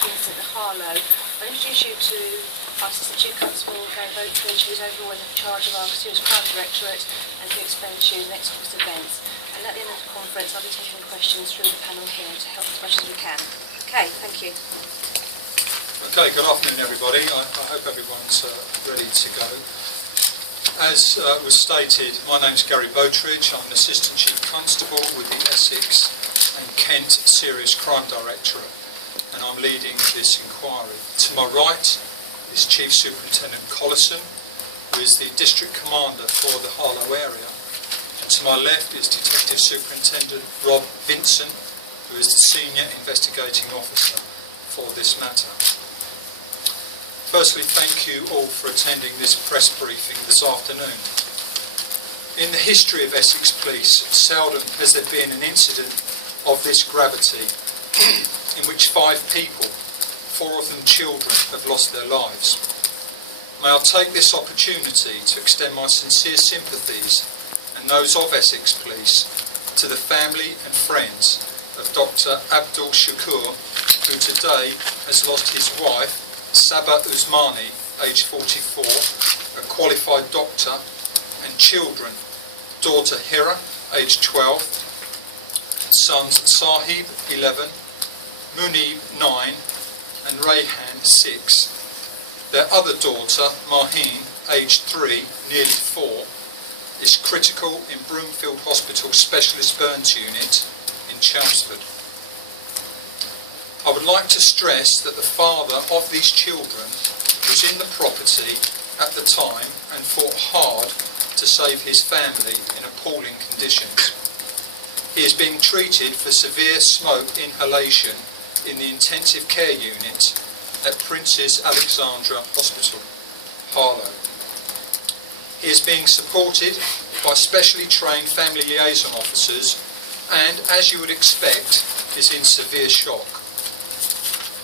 about the incident at Harlow. I'll introduce you to our Assistant Chief Constable, Gary Boatridge, who's overall in charge of our Serious Crime Directorate, and who explains to you the next course of events. And at the end of the conference, I'll be taking questions through the panel here to help as much as we can. Okay, thank you. Okay, good afternoon everybody. I hope everyone's ready to go. As was stated, my name's Gary Boatridge. I'm an Assistant Chief Constable with the Essex and Kent Serious Crime Directorate, and I'm leading this inquiry. To my right is Chief Superintendent Collison, who is the District Commander for the Harlow area. And to my left is Detective Superintendent Rob Vincent, who is the Senior Investigating Officer for this matter. Firstly, thank you all for attending this press briefing this afternoon. In the history of Essex Police, seldom has there been an incident of this gravity in which 5 people, 4 of them children, have lost their lives. May I take this opportunity to extend my sincere sympathies and those of Essex Police to the family and friends of Dr Abdul Shakur, who today has lost his wife, Sabah Usmani, aged 44, a qualified doctor, and children, daughter Hira, aged 12, sons Sahib, 11, Munib, 9, and Rayhan, 6. Their other daughter, Maheen, aged 3, nearly 4, is critical in Broomfield Hospital Specialist Burns Unit in Chelmsford. I would like to stress that the father of these children was in the property at the time and fought hard to save his family in appalling conditions. He is being treated for severe smoke inhalation in the intensive care unit at Princess Alexandra Hospital, Harlow. He is being supported by specially trained family liaison officers and, as you would expect, is in severe shock.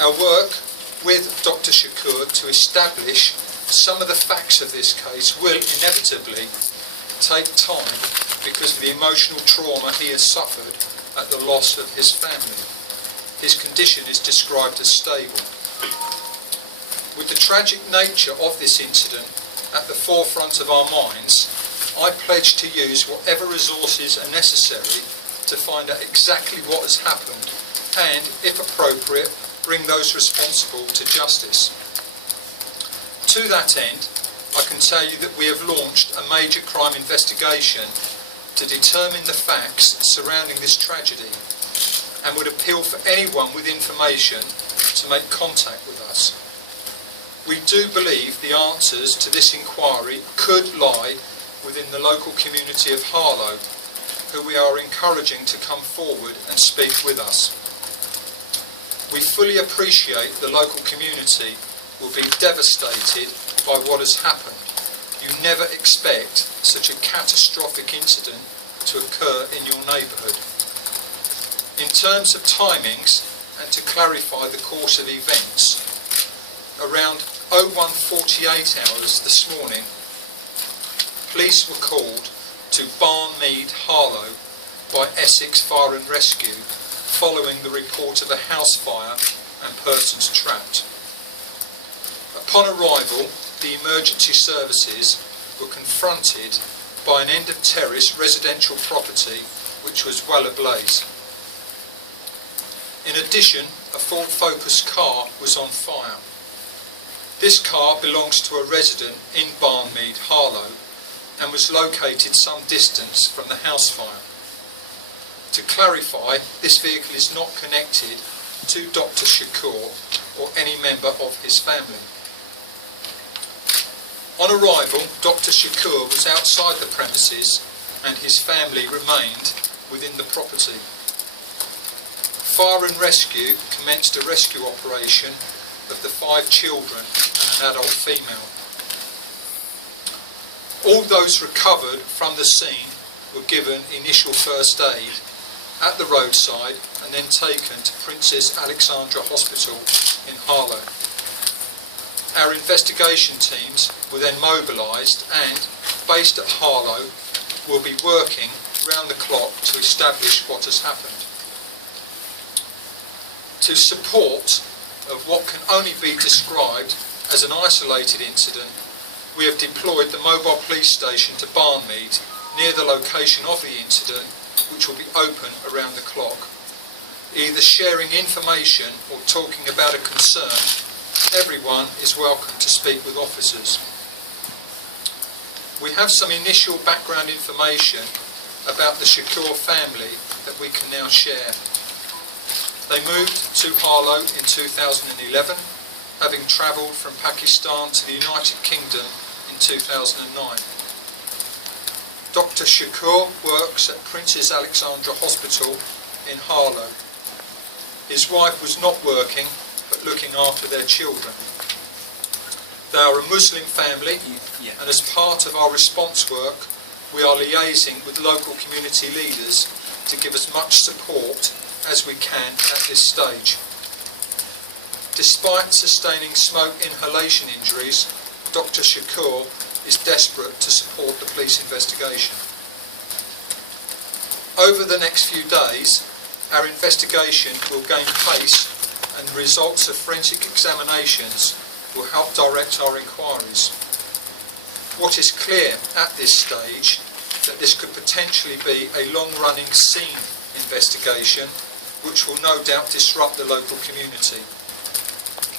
Our work with Dr Shakur to establish some of the facts of this case will inevitably take time because of the emotional trauma he has suffered at the loss of his family. His condition is described as stable. With the tragic nature of this incident at the forefront of our minds, I pledge to use whatever resources are necessary to find out exactly what has happened and, if appropriate, bring those responsible to justice. To that end, I can tell you that we have launched a major crime investigation to determine the facts surrounding this tragedy and would appeal for anyone with information to make contact with us. We do believe the answers to this inquiry could lie within the local community of Harlow, who we are encouraging to come forward and speak with us. We fully appreciate the local community will be devastated by what has happened. You never expect such a catastrophic incident to occur in your neighbourhood. In terms of timings, and to clarify the course of events, around 01:48 hours this morning, police were called to Barnmead, Harlow by Essex Fire and Rescue following the report of a house fire and persons trapped. Upon arrival, the emergency services were confronted by an end-of-terrace residential property which was well ablaze. In addition, a Ford Focus car was on fire. This car belongs to a resident in Barnmead, Harlow, and was located some distance from the house fire. To clarify, this vehicle is not connected to Dr Shakur or any member of his family. On arrival, Dr Shakur was outside the premises and his family remained within the property. Fire and Rescue commenced a rescue operation of the 5 children and an adult female. All those recovered from the scene were given initial first aid at the roadside and then taken to Princess Alexandra Hospital in Harlow. Our investigation teams were then mobilised and, based at Harlow, will be working round the clock to establish what has happened. To support of what can only be described as an isolated incident, we have deployed the mobile police station to Barnmead, near the location of the incident, which will be open around the clock. Either sharing information or talking about a concern, everyone is welcome to speak with officers. We have some initial background information about the Shakur family that we can now share. They moved to Harlow in 2011, having travelled from Pakistan to the United Kingdom in 2009. Dr Shakur works at Princess Alexandra Hospital in Harlow. His wife was not working, but looking after their children. They are a Muslim family, and as part of our response work, we are liaising with local community leaders to give as much support as we can at this stage. Despite sustaining smoke inhalation injuries, Dr Shakur is desperate to support the police investigation. Over the next few days, our investigation will gain pace, and the results of forensic examinations will help direct our inquiries. What is clear at this stage that this could potentially be a long-running scene investigation which will no doubt disrupt the local community.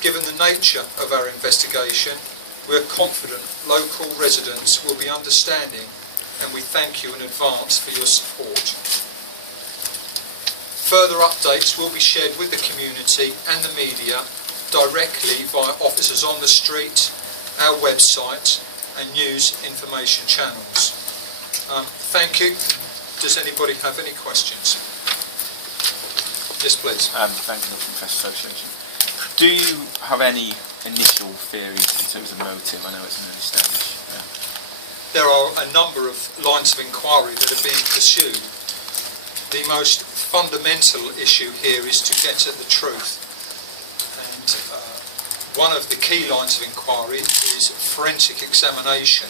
Given the nature of our investigation, we are confident local residents will be understanding, and we thank you in advance for your support. Further updates will be shared with the community and the media directly via officers on the street, our website and news information channels. Thank you. Does anybody have any questions? Yes, please. Thank you, from Press Association. Do you have any initial theories in terms of motive? I know it's an early stage. Yeah. There are a number of lines of inquiry that are being pursued. The most fundamental issue here is to get at the truth. And one of the key lines of inquiry is forensic examination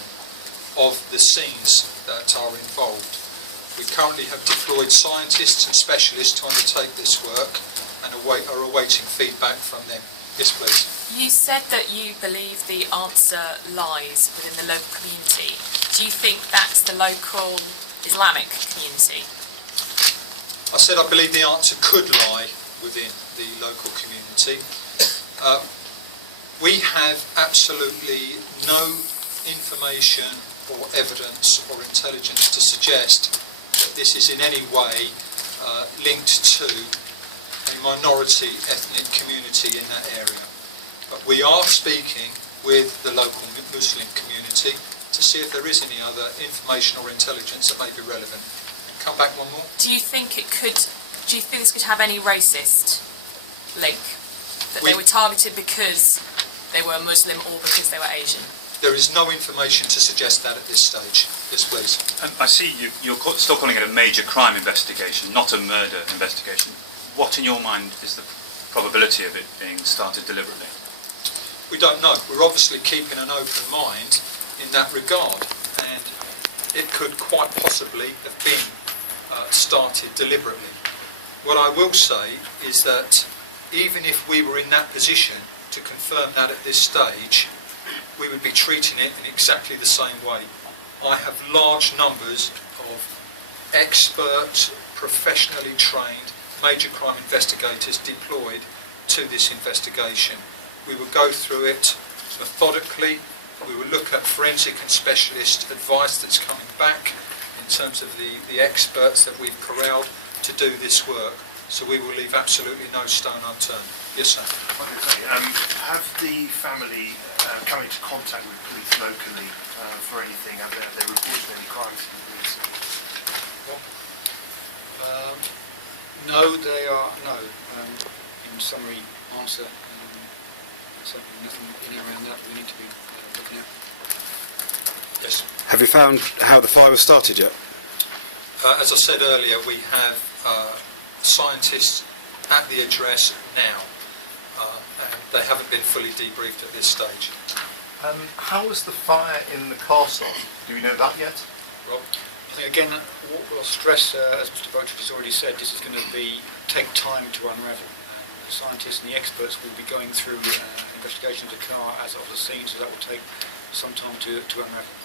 of the scenes that are involved. We currently have deployed scientists and specialists to undertake this work and are awaiting feedback from them. Yes, please. You said that you believe the answer lies within the local community. Do you think that's the local Islamic community? I said I believe the answer could lie within the local community. We have absolutely no information or evidence or intelligence to suggest that this is in any way linked to a minority ethnic community in that area. But we are speaking with the local Muslim community to see if there is any other information or intelligence that may be relevant. Come back one more. Do you think this could have any racist link? That they were targeted because they were Muslim or because they were Asian? There is no information to suggest that at this stage. Yes, please. I see you're still calling it a major crime investigation, not a murder investigation. What, in your mind, is the probability of it being started deliberately? We don't know. We're obviously keeping an open mind in that regard, and it could quite possibly have been started deliberately. What I will say is that even if we were in that position to confirm that at this stage, we would be treating it in exactly the same way. I have large numbers of expert, professionally trained major crime investigators deployed to this investigation. We will go through it methodically. We will look at forensic and specialist advice that's coming back in terms of the experts that we've corralled to do this work. So we will leave absolutely no stone unturned. Yes, sir. Okay. Have the family come into contact with police locally for anything? Have they reported any crimes to the police? No, they are no. In summary, answer. Certainly nothing in around that we need to be looking at. Yes. Have you found how the fire was started yet? As I said earlier, we have scientists at the address now, and they haven't been fully debriefed at this stage. How was the fire in the castle? Do we know that yet? Rob? I think again, what we'll stress, as Mr. Boatford has already said, this is going to take time to unravel. scientists and the experts will be going through investigation of the car as of the scene, so that will take some time to unravel.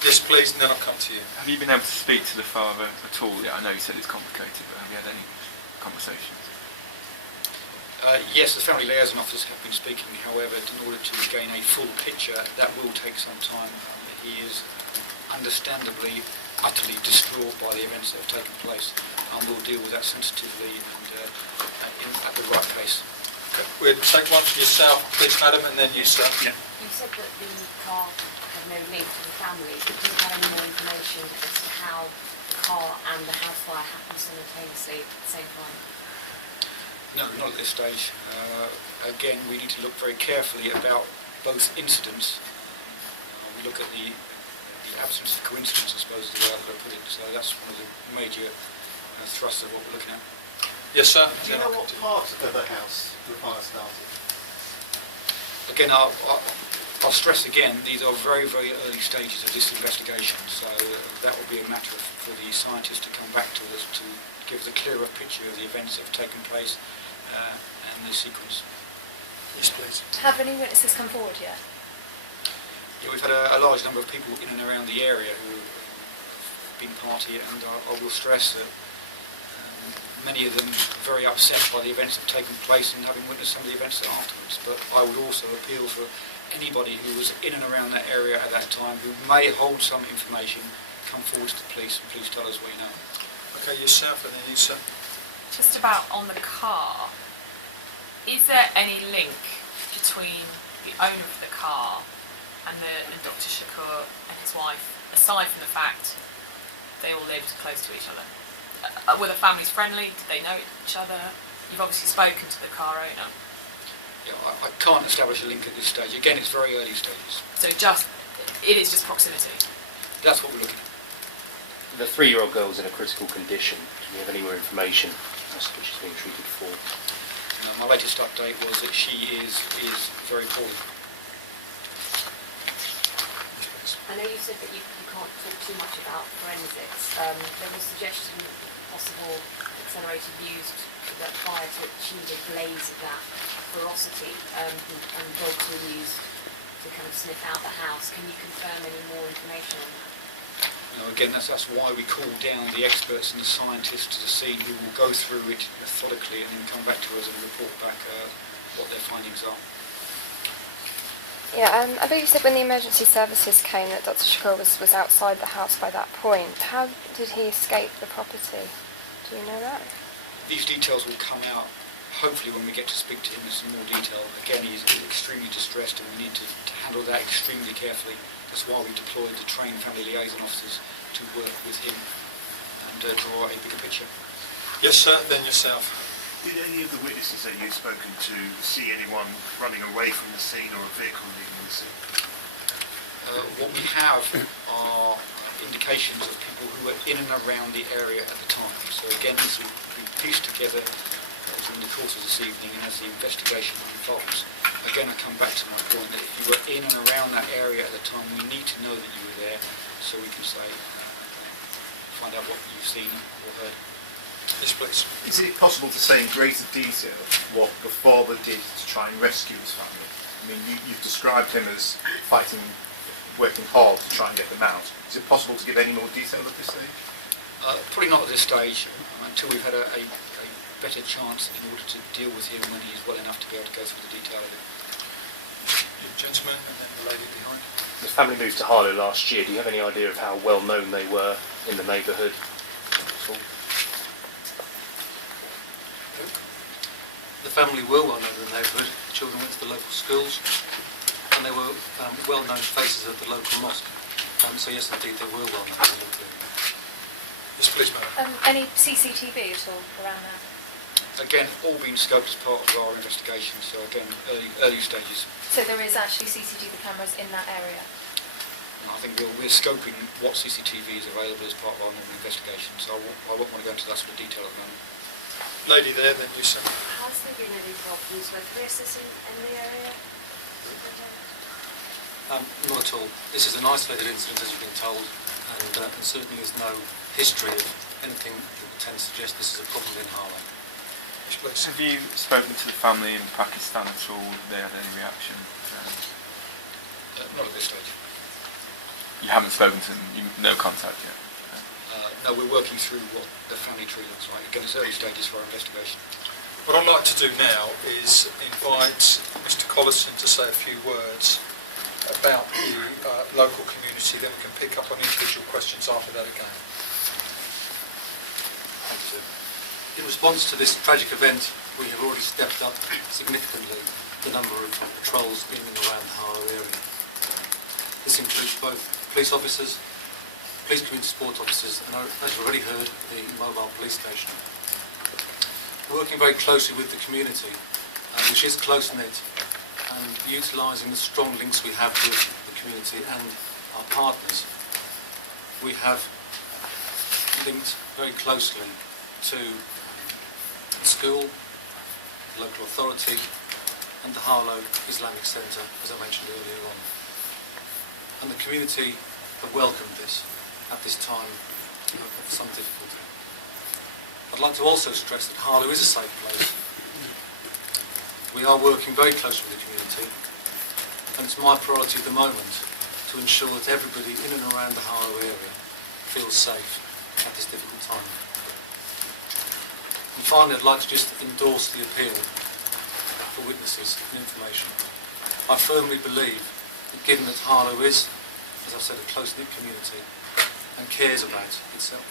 Yes, please, and then I'll come to you. Have you been able to speak to the father at all? Yeah, I know you said it's complicated, but have you had any conversations? Yes, the family liaison officers have been speaking. However, in order to gain a full picture, that will take some time. He is understandably utterly distraught by the events that have taken place, and we'll deal with that sensitively and at the right pace. Okay. We'll take one for yourself, please, madam, and then you, sir. Yeah. You said that the car had no link to the family, but do you have any more information as to how the car and the house fire happened simultaneously at the same time? No, not at this stage. Again, we need to look very carefully about both incidents. We look at the absence of coincidence, I suppose is the way I've got to put it. So that's one of the major thrusts of what we're looking at. Yes, sir. Do you know what part of the house the fire started? Again, I'll stress again, these are very, very early stages of this investigation, so that will be a matter for the scientists to come back to us to give us a clearer picture of the events that have taken place and the sequence. Yes, please. Have any witnesses come forward yet? Yeah, we've had a large number of people in and around the area who have been party, and I will stress that many of them very upset by the events that have taken place and having witnessed some of the events afterwards. But I would also appeal for anybody who was in and around that area at that time who may hold some information, come forward to the police and please tell us what you know. Okay, yourself, and then you, sir. Just about on the car, is there any link between the owner of the car and Dr Shakur and his wife, aside from the fact they all lived close to each other? Were the families friendly? Did they know each other? You've obviously spoken to the car owner. Yeah, I can't establish a link at this stage. Again, it's very early stages. So it is just proximity. That's what we're looking at. The 3-year-old girl's in a critical condition. Do you have any more information as to what she's being treated for? My latest update was that she is very poorly. I know you said that you can't talk too much about forensics. There was suggestion that possible accelerated used that fire to achieve a blaze of that ferocity, and dogs were used to kind of sniff out the house. Can you confirm any more information on that? Again, that's why we call down the experts and the scientists to the scene who will go through it methodically and then come back to us and report back what their findings are. Yeah, I believe you said when the emergency services came that Dr Shakur was outside the house by that point. How did he escape the property? Do you know that? These details will come out hopefully when we get to speak to him in some more detail. Again, he's extremely distressed and we need to handle that extremely carefully. That's why we deployed the trained family liaison officers to work with him and draw a bigger picture. Yes, sir, then yourself. Did any of the witnesses that you've spoken to see anyone running away from the scene or a vehicle leaving the scene? What we have are indications of people who were in and around the area at the time. So again, this will be pieced together during the course of this evening and as the investigation unfolds. Again, I come back to my point that if you were in and around that area at the time, we need to know that you were there so we can say, find out what you've seen or heard. Yes, please. Is it possible to say in greater detail what the father did to try and rescue his family? I mean, you've described him as fighting, working hard to try and get them out. Is it possible to give any more detail at this stage? Probably not at this stage, until we've had a better chance in order to deal with him when he's well enough to be able to go through the detail of it. You gentleman, and then the lady behind. The family moved to Harlow last year. Do you have any idea of how well known they were in the neighbourhood at all? The family were well known in the neighbourhood. The children went to the local schools and they were well known faces of the local mosque. So yes, indeed, they were well known in the local area. Yes, please, madam. Any CCTV at all around there? Again, all being scoped as part of our investigation, so again, early stages. So there is actually CCTV cameras in that area? I think we're scoping what CCTV is available as part of our normal investigation, so I won't want to go into that sort of detail at the moment. Lady there, then you, sir. Has there been any problems with racism in the area? Not at all. This is an isolated incident, as you've been told, and certainly there's no history of anything that would tend to suggest this is a problem in Harlow. Yes, please. Have you spoken to the family in Pakistan at all? Have they had any reaction? Not at this stage. You haven't spoken to them? No contact yet? No, we're working through what the family tree looks like. Again, it's early stages for our investigation. What I'd like to do now is invite Mr Collison to say a few words about the local community, then we can pick up on individual questions after that again. Thank you, sir. In response to this tragic event, we have already stepped up significantly the number of patrols in and around the Harlow area. This includes both police officers, police community support officers, and as you've already heard, the mobile police station. We're working very closely with the community, which is close-knit, and utilising the strong links we have with the community and our partners. We have linked very closely to the school, the local authority, and the Harlow Islamic Centre, as I mentioned earlier on. And the community have welcomed this at this time of some difficulty. I'd like to also stress that Harlow is a safe place. We are working very closely with the community, and it's my priority at the moment to ensure that everybody in and around the Harlow area feels safe at this difficult time. And finally, I'd like to just endorse the appeal for witnesses and information. I firmly believe that given that Harlow is, as I've said, a close-knit community and cares about itself,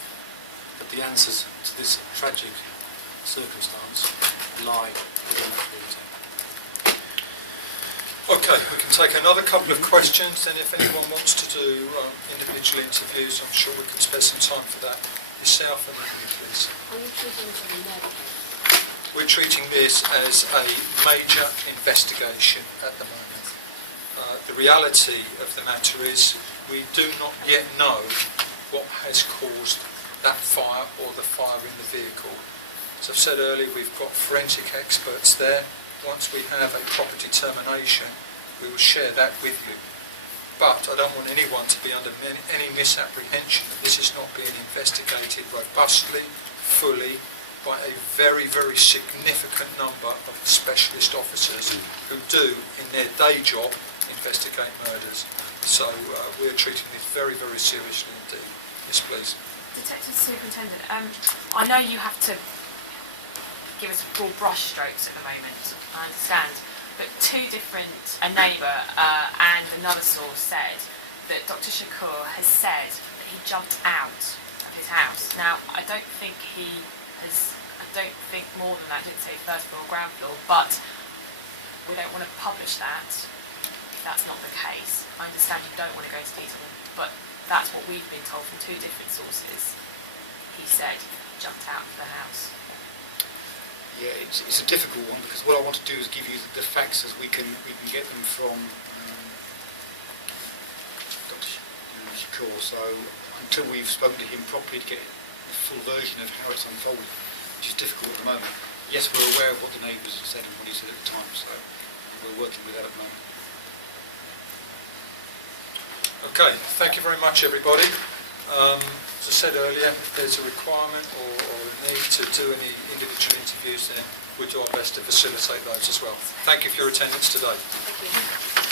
that the answers to this tragic circumstance lie within the community. Okay, we can take another couple of questions, then if anyone wants to do individual interviews, I'm sure we can spare some time for that. Yourself and you, please. Are you treating this as a murder case? We're treating this as a major investigation at the moment. The reality of the matter is we do not yet know what has caused that fire or the fire in the vehicle. As I've said earlier, we've got forensic experts there. Once we have a proper determination, we will share that with you. But I don't want anyone to be under any misapprehension that this is not being investigated robustly, fully, by a very, very significant number of specialist officers who do, in their day job, investigate murders. So we're treating this very, very seriously indeed. Yes, please. Detective Superintendent, I know you have to give us broad brush strokes at the moment, I understand, but a neighbour and another source said that Dr Shakur has said that he jumped out of his house. Now, I don't think more than that, I didn't say first floor, ground floor, but we don't want to publish that if that's not the case. I understand you don't want to go into detail, but that's what we've been told from two different sources. He said jumped out of the house. Yeah, it's a difficult one because what I want to do is give you the facts as we can get them from Dr. Shakur. So until we've spoken to him properly to get the full version of how it's unfolded, which is difficult at the moment. Yes, we're aware of what the neighbours had said and what he said at the time, so we're working with that at the moment. Okay, thank you very much, everybody. As I said earlier, if there's a requirement or a need to do any individual interviews, then we'll do our best to facilitate those as well. Thank you for your attendance today. Thank you.